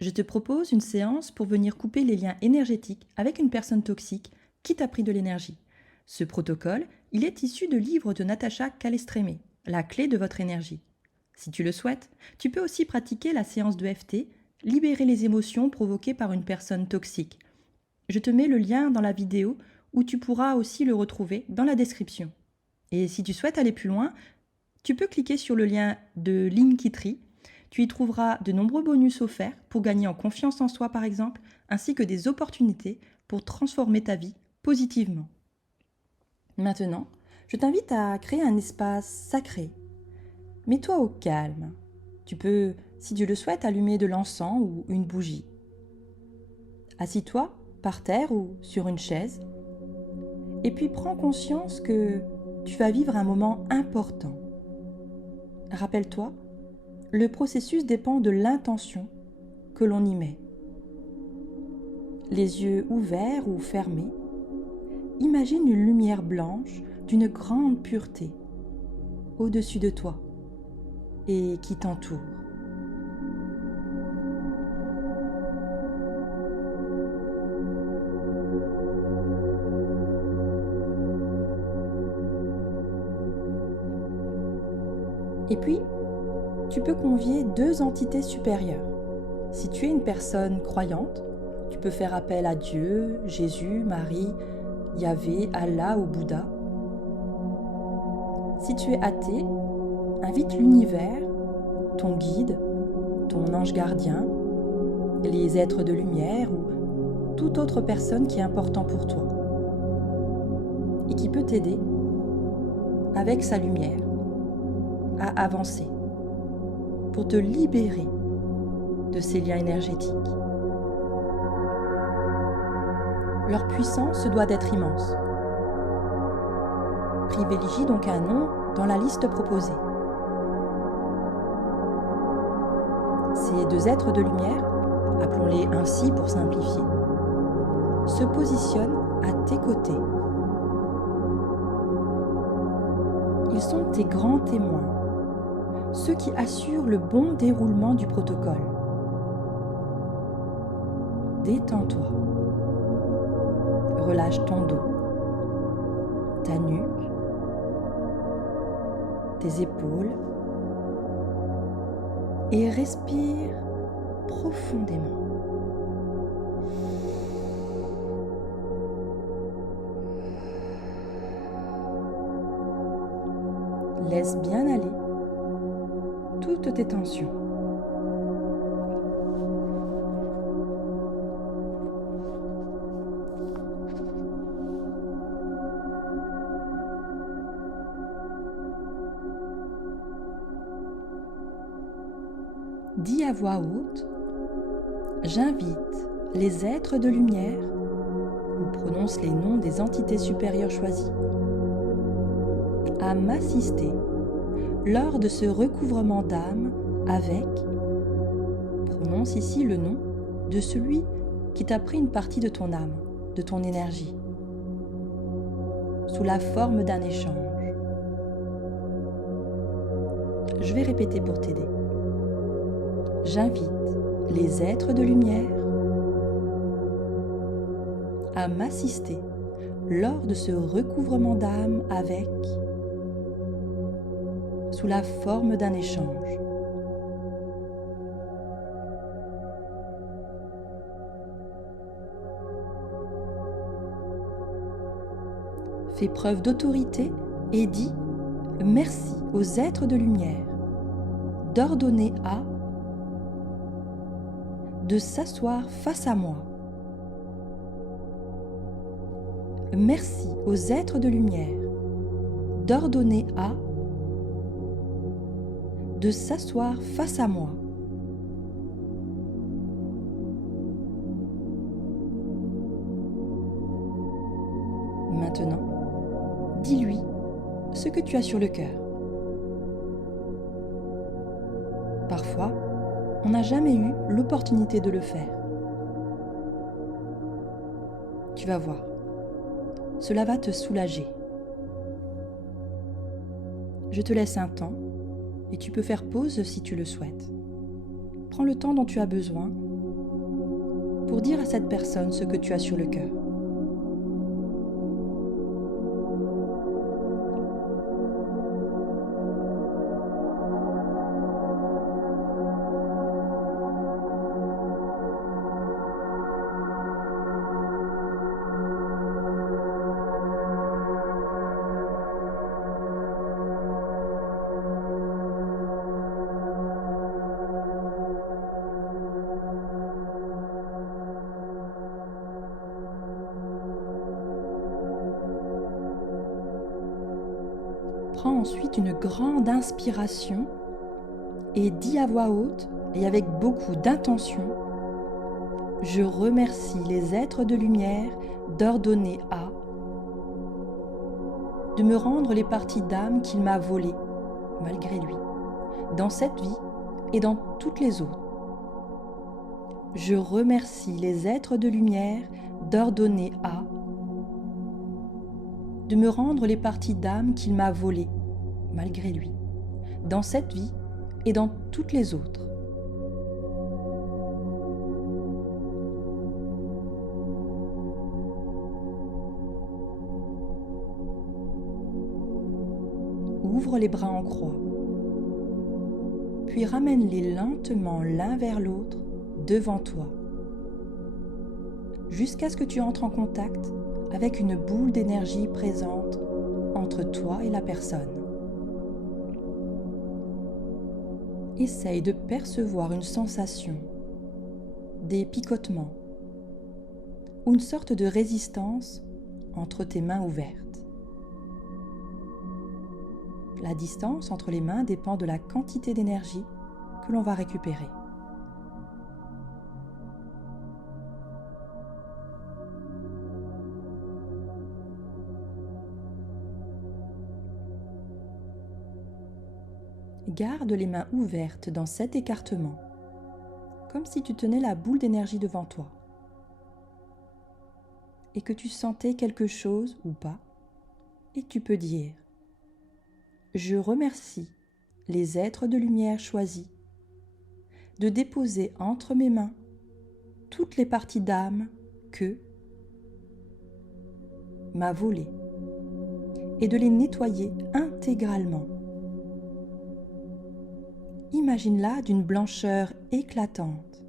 Je te propose une séance pour venir couper les liens énergétiques avec une personne toxique qui t'a pris de l'énergie. Ce protocole, il est issu de livres de Natacha Calestrémé, La clé de votre énergie. Si tu le souhaites, tu peux aussi pratiquer la séance de FT, libérer les émotions provoquées par une personne toxique. Je te mets le lien dans la vidéo où tu pourras aussi le retrouver dans la description. Et si tu souhaites aller plus loin, tu peux cliquer sur le lien de Linktree. Tu y trouveras de nombreux bonus offerts pour gagner en confiance en soi par exemple, ainsi que des opportunités pour transformer ta vie positivement. Maintenant, je t'invite à créer un espace sacré. Mets-toi au calme. Tu peux, si tu le souhaites, allumer de l'encens ou une bougie. Assis-toi par terre ou sur une chaise. Et puis prends conscience que tu vas vivre un moment important. Rappelle-toi, le processus dépend de l'intention que l'on y met. Les yeux ouverts ou fermés, imagine une lumière blanche d'une grande pureté au-dessus de toi et qui t'entoure. Et puis, tu peux convier deux entités supérieures. Si tu es une personne croyante, tu peux faire appel à Dieu, Jésus, Marie, Yahvé, Allah ou Bouddha. Si tu es athée, invite l'univers, ton guide, ton ange gardien, les êtres de lumière ou toute autre personne qui est important pour toi et qui peut t'aider avec sa lumière à avancer pour te libérer de ces liens énergétiques. Leur puissance doit d'être immense. Privilégie donc un nom dans la liste proposée. Ces deux êtres de lumière, appelons-les ainsi pour simplifier, se positionnent à tes côtés. Ils sont tes grands témoins, ceux qui assurent le bon déroulement du protocole. Détends-toi. Relâche ton dos, ta nuque, tes épaules et respire profondément. Laisse bien aller toutes tes tensions. Dis à voix haute, j'invite les êtres de lumière, ou prononce les noms des entités supérieures choisies, à m'assister lors de ce recouvrement d'âme avec, prononce ici le nom de celui qui t'a pris une partie de ton âme, de ton énergie, sous la forme d'un échange. Je vais répéter pour t'aider. J'invite les êtres de lumière à m'assister lors de ce recouvrement d'âme avec, sous la forme d'un échange. Fais preuve d'autorité et dis merci aux êtres de lumière d'ordonner à de s'asseoir face à moi. Merci aux êtres de lumière d'ordonner à de s'asseoir face à moi. Maintenant, dis-lui ce que tu as sur le cœur. Parfois, on n'a jamais eu l'opportunité de le faire. Tu vas voir, cela va te soulager. Je te laisse un temps et tu peux faire pause si tu le souhaites. Prends le temps dont tu as besoin pour dire à cette personne ce que tu as sur le cœur. Prends ensuite une grande inspiration et dis à voix haute et avec beaucoup d'intention: je remercie les êtres de lumière d'ordonner à de me rendre les parties d'âme qu'il m'a volées, malgré lui, dans cette vie et dans toutes les autres. Je remercie les êtres de lumière d'ordonner à de me rendre les parties d'âme qu'il m'a volées, malgré lui, dans cette vie et dans toutes les autres. Ouvre les bras en croix, puis ramène-les lentement l'un vers l'autre devant toi, jusqu'à ce que tu entres en contact avec une boule d'énergie présente entre toi et la personne. Essaye de percevoir une sensation, des picotements ou une sorte de résistance entre tes mains ouvertes. La distance entre les mains dépend de la quantité d'énergie que l'on va récupérer. Garde les mains ouvertes dans cet écartement, comme si tu tenais la boule d'énergie devant toi et que tu sentais quelque chose ou pas, et tu peux dire: je remercie les êtres de lumière choisis de déposer entre mes mains toutes les parties d'âme que m'a volées et de les nettoyer intégralement. Imagine-la d'une blancheur éclatante.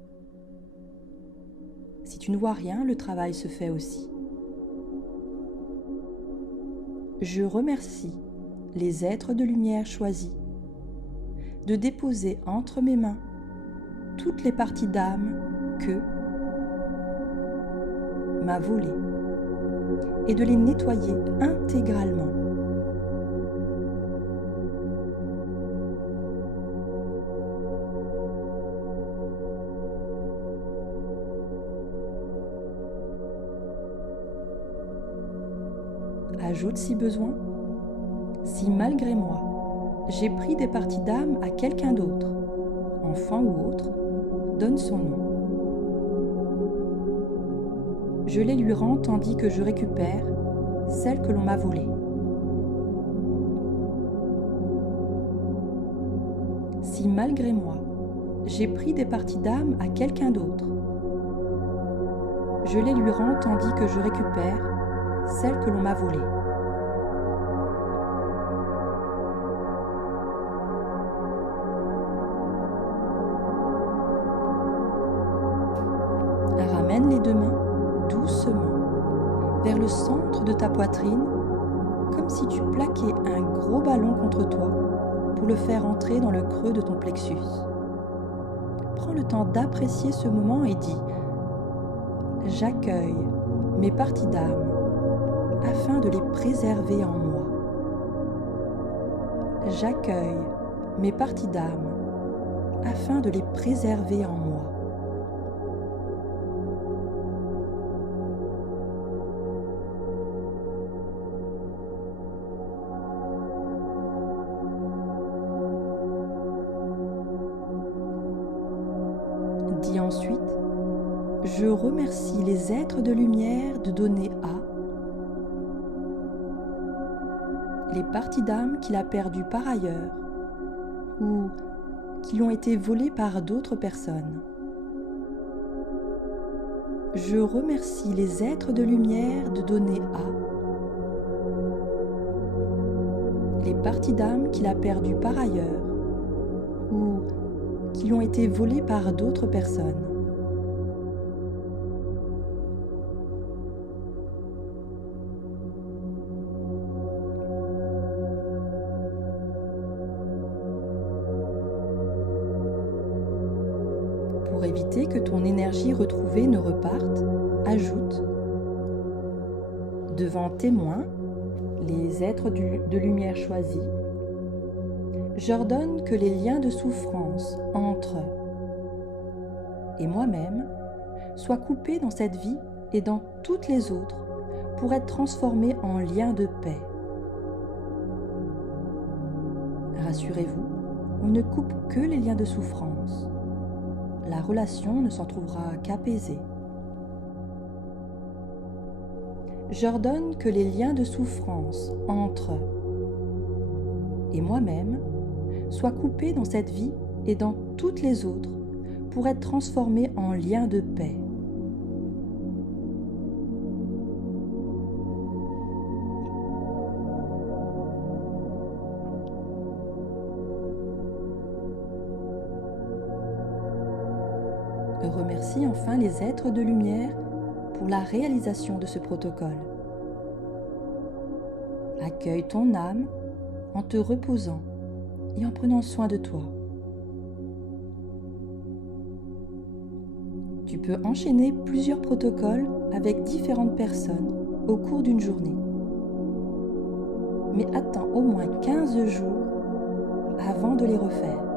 Si tu ne vois rien, le travail se fait aussi. Je remercie les êtres de lumière choisis de déposer entre mes mains toutes les parties d'âme que m'a volées et de les nettoyer intégralement. Ajoute si besoin: si malgré moi, j'ai pris des parties d'âme à quelqu'un d'autre, enfant ou autre, donne son nom. Je les lui rends tandis que je récupère celles que l'on m'a volées. Si malgré moi, j'ai pris des parties d'âme à quelqu'un d'autre, je les lui rends tandis que je récupère celles que l'on m'a volées. Ramène les deux mains doucement vers le centre de ta poitrine, comme si tu plaquais un gros ballon contre toi pour le faire entrer dans le creux de ton plexus. Prends le temps d'apprécier ce moment et dis: j'accueille mes parties d'âme afin de les préserver en moi. J'accueille mes parties d'âme afin de les préserver en moi. Dis ensuite: je remercie les êtres de lumière de donner à les parties d'âme qu'il a perdues par ailleurs ou qui lui ont été volées par d'autres personnes. Je remercie les êtres de lumière de donner à les parties d'âme qu'il a perdues par ailleurs ou qui ont été volées par d'autres personnes. Pour éviter que ton énergie retrouvée ne reparte, ajoute devant témoins, les êtres de lumière choisis, j'ordonne que les liens de souffrance entre et moi-même soient coupés dans cette vie et dans toutes les autres pour être transformés en liens de paix. Rassurez-vous, on ne coupe que les liens de souffrance. La relation ne s'en trouvera qu'apaisée. J'ordonne que les liens de souffrance entre et moi-même soient coupés dans cette vie et dans toutes les autres pour être transformés en liens de paix. Remercie enfin les êtres de lumière pour la réalisation de ce protocole. Accueille ton âme en te reposant et en prenant soin de toi. Tu peux enchaîner plusieurs protocoles avec différentes personnes au cours d'une journée. Mais attends au moins 15 jours avant de les refaire.